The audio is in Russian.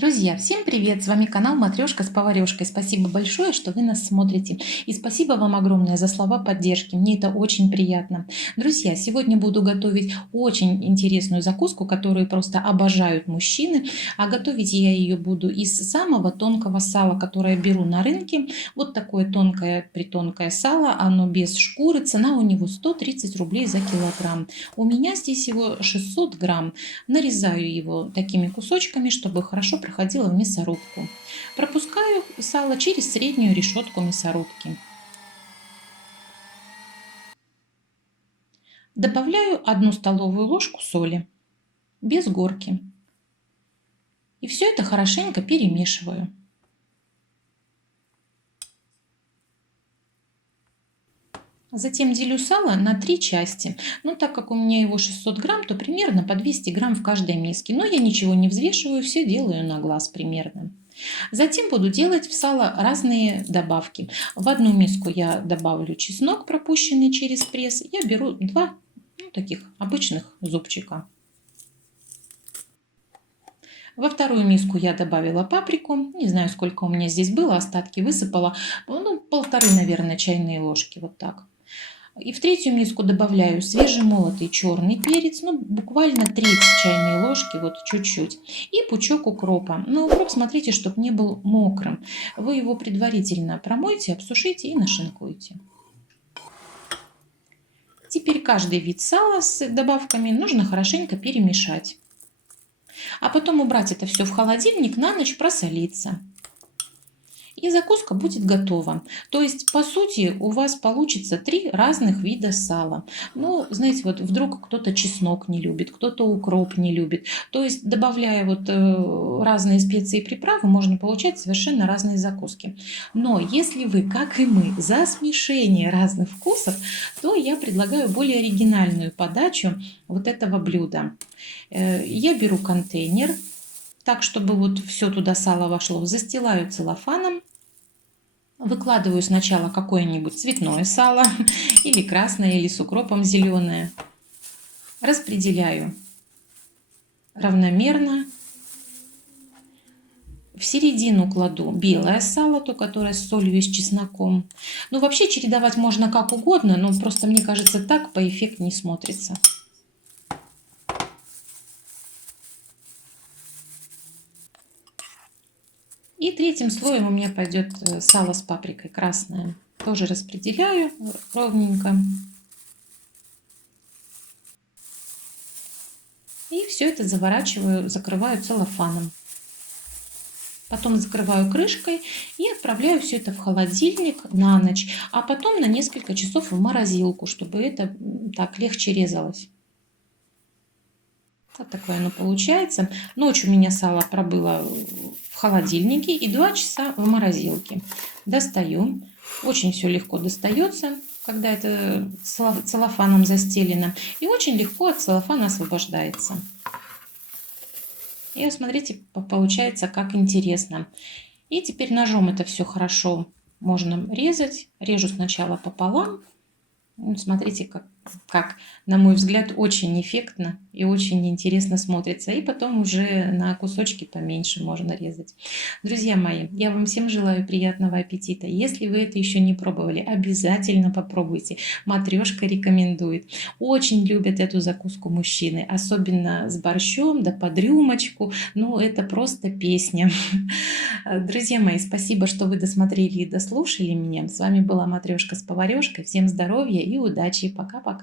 Друзья, всем привет! С вами канал Матрешка с поварешкой. Спасибо большое, что вы нас смотрите. И спасибо вам огромное за слова поддержки. Мне это очень приятно. Друзья, сегодня буду готовить очень интересную закуску, которую просто обожают мужчины. А готовить я ее буду из самого тонкого сала, которое беру на рынке. Вот такое тонкое сало, оно без шкуры. Цена у него 130 рублей за килограмм. У меня здесь его 600 грамм. Нарезаю его такими кусочками, чтобы хорошо проходило в мясорубку. Пропускаю сало через среднюю решетку мясорубки. Добавляю 1 столовую ложку соли, без горки. И все это хорошенько перемешиваю. Затем делю сало на 3 части. Но так как у меня его 600 грамм, то примерно по 200 грамм в каждой миске. Но я ничего не взвешиваю, все делаю на глаз примерно. Затем буду делать в сало разные добавки. В одну миску я добавлю чеснок, пропущенный через пресс. Я беру 2 таких обычных зубчика. Во вторую миску я добавила паприку. Не знаю, сколько у меня здесь было, остатки высыпала. Ну, 1,5, наверное, чайные ложки. Вот так. И в третью миску добавляю свежемолотый черный перец, ну буквально треть чайной ложки, вот чуть-чуть, и пучок укропа. Но укроп смотрите, чтобы не был мокрым. Вы его предварительно промойте, обсушите и нашинкуйте. Теперь каждый вид сала с добавками нужно хорошенько перемешать. А потом убрать это все в холодильник на ночь просолиться. И закуска будет готова. То есть, по сути, у вас получится 3 разных вида сала. Ну, знаете, вот вдруг кто-то чеснок не любит, кто-то укроп не любит. То есть, добавляя вот разные специи и приправы, можно получать совершенно разные закуски. Но если вы, как и мы, за смешение разных вкусов, то я предлагаю более оригинальную подачу вот этого блюда. Я беру контейнер, так, чтобы вот все туда сало вошло, застилаю целлофаном. Выкладываю сначала какое-нибудь цветное сало, или красное, или с укропом зеленое. Распределяю равномерно. В середину кладу белое сало, то, которое с солью и с чесноком. Ну, вообще чередовать можно как угодно, но просто, мне кажется, так поэффектнее смотрится. И третьим слоем у меня пойдет сало с паприкой красное. Тоже распределяю ровненько. И все это заворачиваю, закрываю целлофаном. Потом закрываю крышкой и отправляю все это в холодильник на ночь, а потом на несколько часов в морозилку, чтобы это так легче резалось. Вот такое оно получается. Ночь у меня сало пробыло в холодильнике и 2 часа в морозилке. Достаю. Очень все легко достается, когда это целлофаном застелено. И очень легко от целлофана освобождается. И смотрите, получается как интересно. И теперь ножом это все хорошо можно резать. Режу сначала пополам. Смотрите, как, на мой взгляд, очень эффектно и очень интересно смотрится. И потом уже на кусочки поменьше можно резать. Друзья мои, я вам всем желаю приятного аппетита. Если вы это еще не пробовали, обязательно попробуйте. Матрешка рекомендует. Очень любят эту закуску мужчины, особенно с борщом, да под рюмочку. Ну, это просто песня. Друзья мои, спасибо, что вы досмотрели и дослушали меня. С вами была Матрешка с поварешкой. Всем здоровья и удачи. Пока-пока.